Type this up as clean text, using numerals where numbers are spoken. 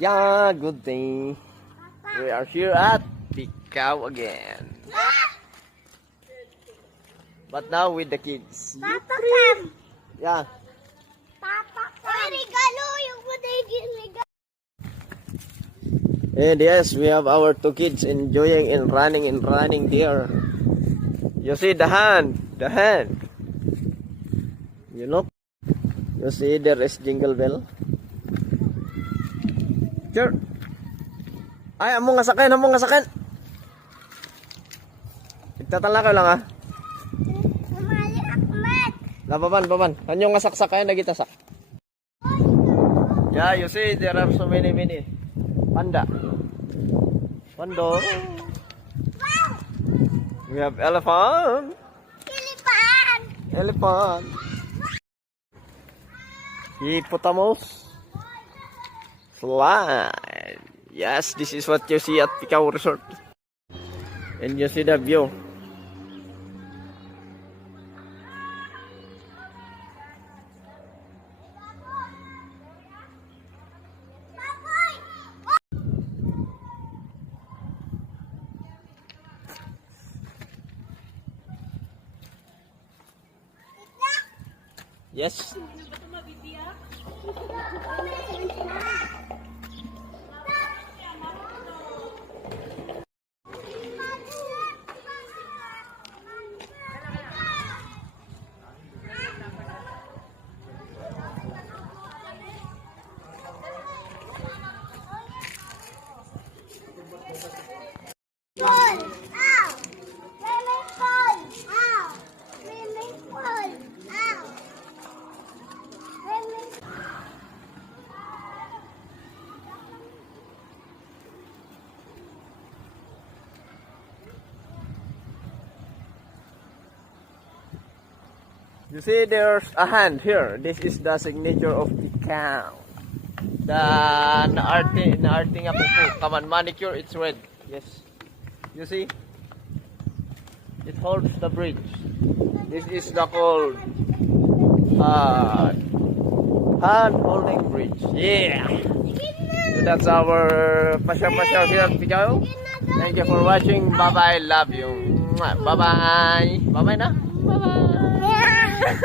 Yeah, good day. We are here at Picao again. But now with the kids. Papa, come. Yeah. Papa, come. Regalo, yung magiging regalo. And yes, we have our two kids enjoying and running there. You see the hand. You look. You see there is jingle bell. Sure. Ay, amo nga sakin. Igtatala ka lang ha. Sumali akmat. Baban. Kanyo nga sakay na kita sak. Yeah, you see there are so many panda. Pando. We have elephant. Elephant. Hippopotamus. Slide. Yes, this is what you see at Picao Resort. And you see the view. Yes. You see there's a hand here. This is the signature of Picao. The naarte nga pupo. Kaman manicure, it's red. Yes. You see? It holds the bridge. This is the called hand holding bridge. Yeah. So that's our pasya here at Picao. Thank you for watching. Bye bye. Love you. Bye bye. Bye bye na. Bye bye.